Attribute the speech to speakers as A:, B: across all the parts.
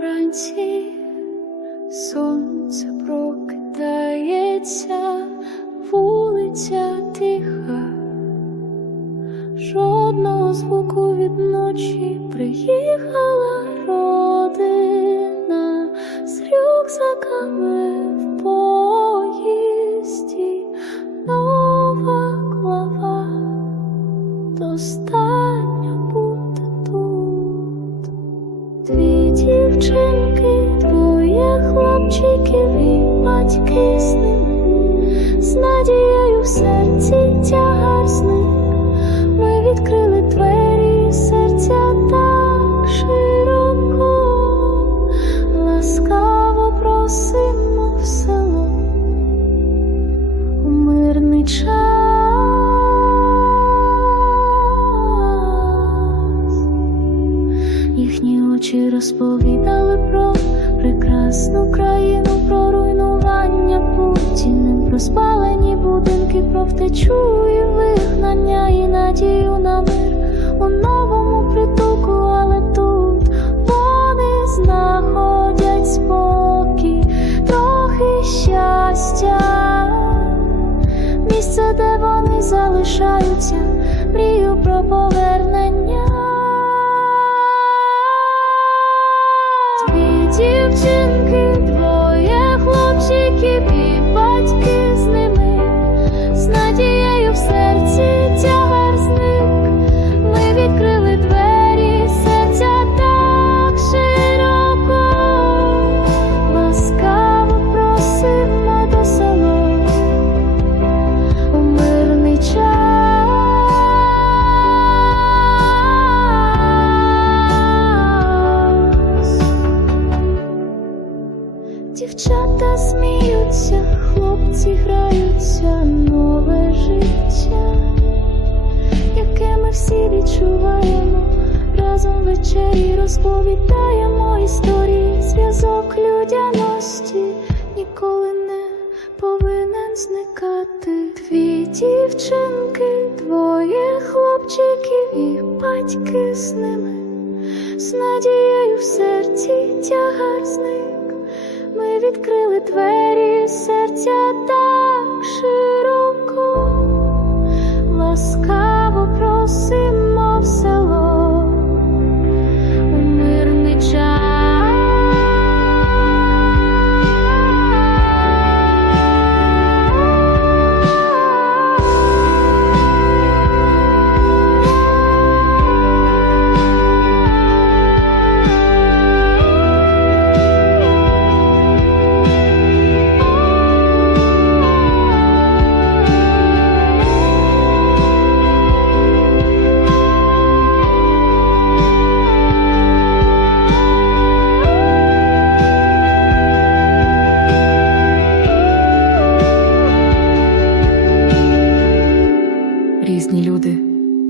A: вранці сонце прокидається, вулиця тиха, жодного звуку від ночі приїхала родина з рюкзаками в поїзді, нова глава, достатньо Їхні очі розповідали про прекрасну країну, про руйнування Путіним, про спалені будинки, про втечу і вигнання, і надію на мир у новому притулку, але тут вони знаходять спокій, трохи щастя, місце, де вони залишаються, мрію про повернення. Всі відчуваємо. Разом ввечері розповідаємо історії, зв'язок людяності ніколи не повинен зникати. Дві дівчинки, двоє хлопчиків і батьки з ними, з надією в серці тягар зник. Ми відкрили двері серця так широко, ласкаво просимо в село
B: Різні люди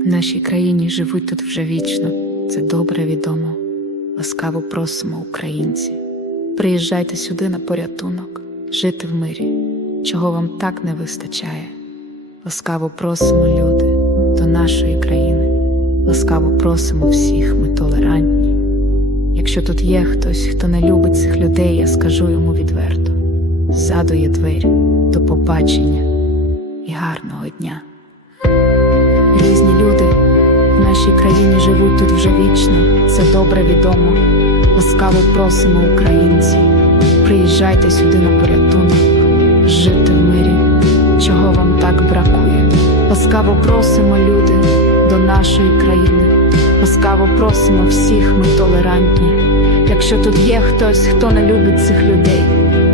B: в нашій країні живуть тут вже вічно. Це добре відомо. Ласкаво просимо, українці. Приїжджайте сюди на порятунок, жити в мирі, чого вам так не вистачає. Ласкаво просимо, люди, до нашої країни. Ласкаво просимо всіх, ми толерантні. Якщо тут є хтось, хто не любить цих людей, я скажу йому відверто: ззаду є двері, до побачення і гарного дня. Різні люди в нашій країні живуть тут вже вічно, це добре відомо. Ласкаво просимо українці, приїжджайте сюди на порятунок, жити в мирі, чого вам так бракує. Ласкаво просимо, люди, до нашої країни. Ласкаво просимо всіх, ми толерантні. Якщо тут є хтось, хто не любить цих людей,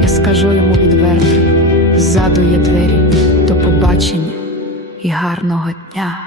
B: я скажу йому відверто: ззаду є двері, до побачення і гарного дня.